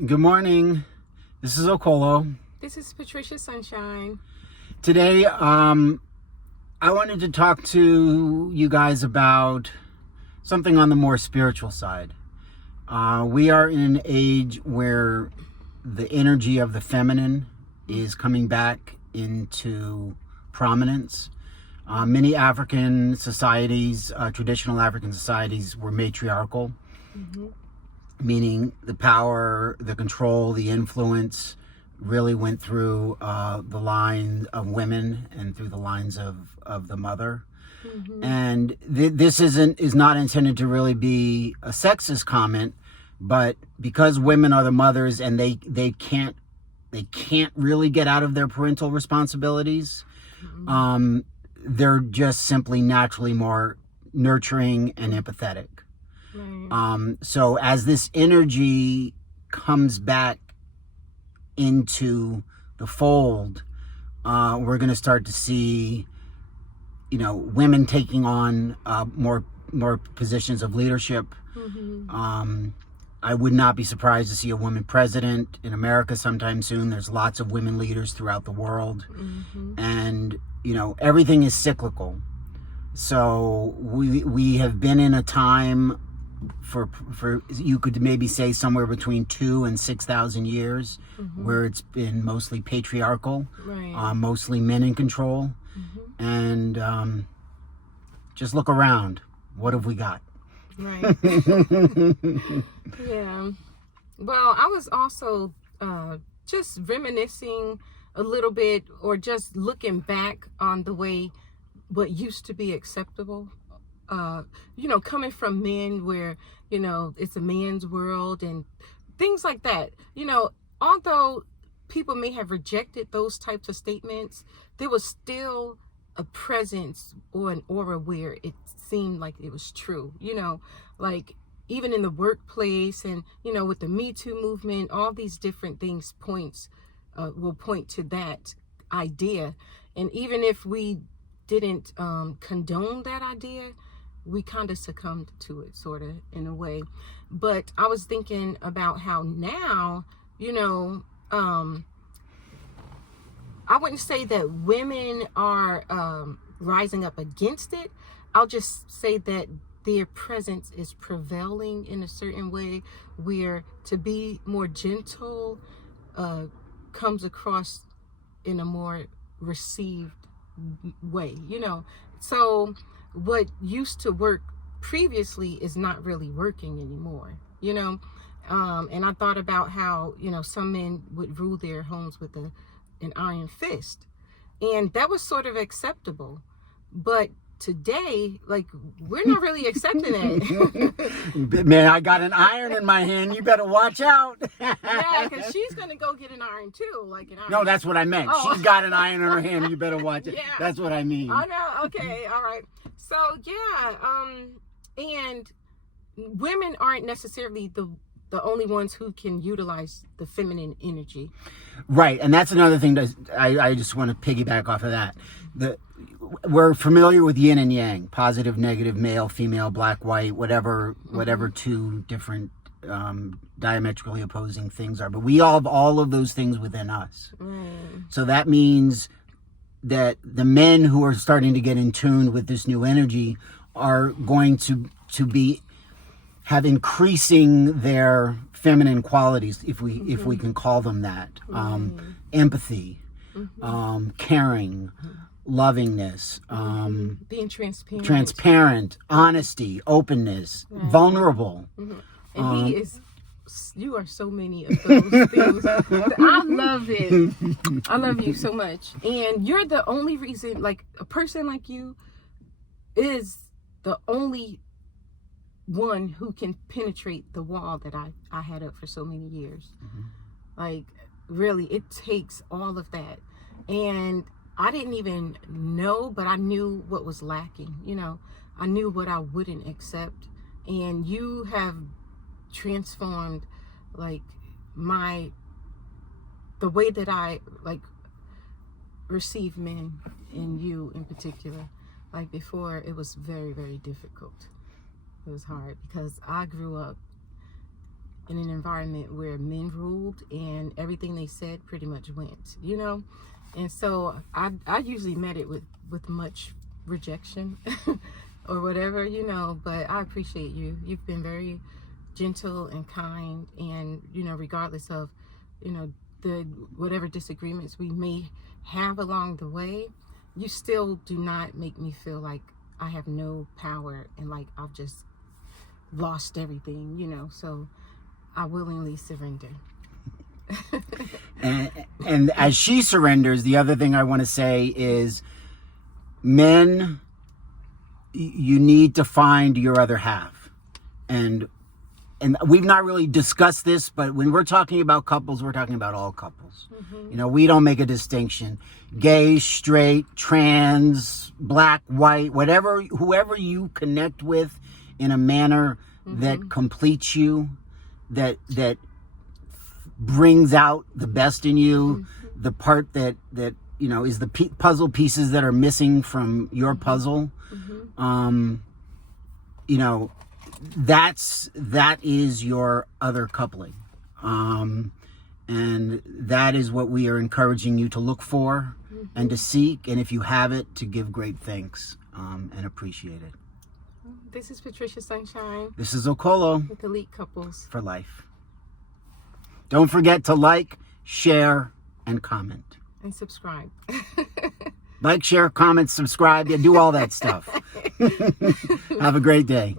Good morning. This is Okolo. This is Patricia Sunshine. Today, I wanted to talk to you guys about something on the more spiritual side. We are in an age where the energy of the feminine is coming back into prominence. Many African societies, traditional African societies, were matriarchal. Mm-hmm. Meaning the power, the control, the influence really went through the line of women and through the lines of the mother. Mm-hmm. And this is not intended to really be a sexist comment, but because women are the mothers and they can't really get out of their parental responsibilities, mm-hmm. They're just simply naturally more nurturing and empathetic. Right. So as this energy comes back into the fold, we're going to start to see, women taking on more positions of leadership. Mm-hmm. I would not be surprised to see a woman president in America sometime soon. There's lots of women leaders throughout the world. Mm-hmm. And, everything is cyclical. So we have been in a time for you could maybe say somewhere between 2,000 and 6,000 years, mm-hmm. where it's been mostly patriarchal, right. Mostly men in control, mm-hmm. and just look around. What have we got? Right. Yeah. Well, I was also just reminiscing a little bit, or just looking back on the way what used to be acceptable. Coming from men where, it's a man's world and things like that. Although people may have rejected those types of statements, there was still a presence or an aura where it seemed like it was true, like even in the workplace and, with the Me Too movement, all these different things will point to that idea. And even if we didn't condone that idea, we kind of succumbed to it, sort of, in a way. But I was thinking about how now, I wouldn't say that women are rising up against it. I'll just say that their presence is prevailing in a certain way, where to be more gentle comes across in a more received way, So what used to work previously is not really working anymore, and I thought about how, some men would rule their homes with an iron fist, and that was sort of acceptable. But today, we're not really accepting it. Man, I got an iron in my hand. You better watch out. Yeah, because she's going to go get an iron too. No, that's what I meant. Oh. She's got an iron in her hand. You better watch it. Yeah. That's what I mean. Oh, no. Okay. All right. So, yeah. And women aren't necessarily the only ones who can utilize the feminine energy. Right. And that's another thing that I just want to piggyback off of that. We're familiar with yin and yang, positive, negative, male, female, black, white, whatever two different diametrically opposing things are. But we all have all of those things within us. So that means that the men who are starting to get in tune with this new energy are going to have increasing their feminine qualities, if we can call them that. Empathy, mm-hmm. Caring, lovingness, being transparent, honesty, openness, vulnerable. Mm-hmm. And you are so many of those things. I love it. I love you so much. And you're the only reason, a person like you is the only one who can penetrate the wall that I had up for so many years. Mm-hmm. Really, it takes all of that. And I didn't even know, but I knew what was lacking. I knew what I wouldn't accept. And you have transformed the way that I receive men, and you in particular. Before, it was very, very difficult. It was hard because I grew up in an environment where men ruled and everything they said pretty much went, you know? And so I usually met it with much rejection or whatever, you know, but I appreciate you. You've been very gentle and kind, and, you know, regardless of, you know, the whatever disagreements we may have along the way, you still do not make me feel like I have no power and like I've just lost everything, you know. So I willingly surrender. And as she surrenders, the other thing I want to say is, men, you need to find your other half. And we've not really discussed this, but when we're talking about couples, we're talking about all couples. You know, we don't make a distinction. Gay, straight, trans, black, white, whatever, whoever you connect with in a manner that completes you, that brings out the best in you, the part that you know is the puzzle pieces that are missing from your puzzle. You know, that is your other coupling, and that is what we are encouraging you to look for and to seek, and if you have it, to give great thanks and appreciate it. This is Patricia Sunshine This is Okolo with Elite Couples for Life. Don't forget to like, share, and comment. and subscribe. Like, share, comment, subscribe, yeah, do all that stuff. Have a great day.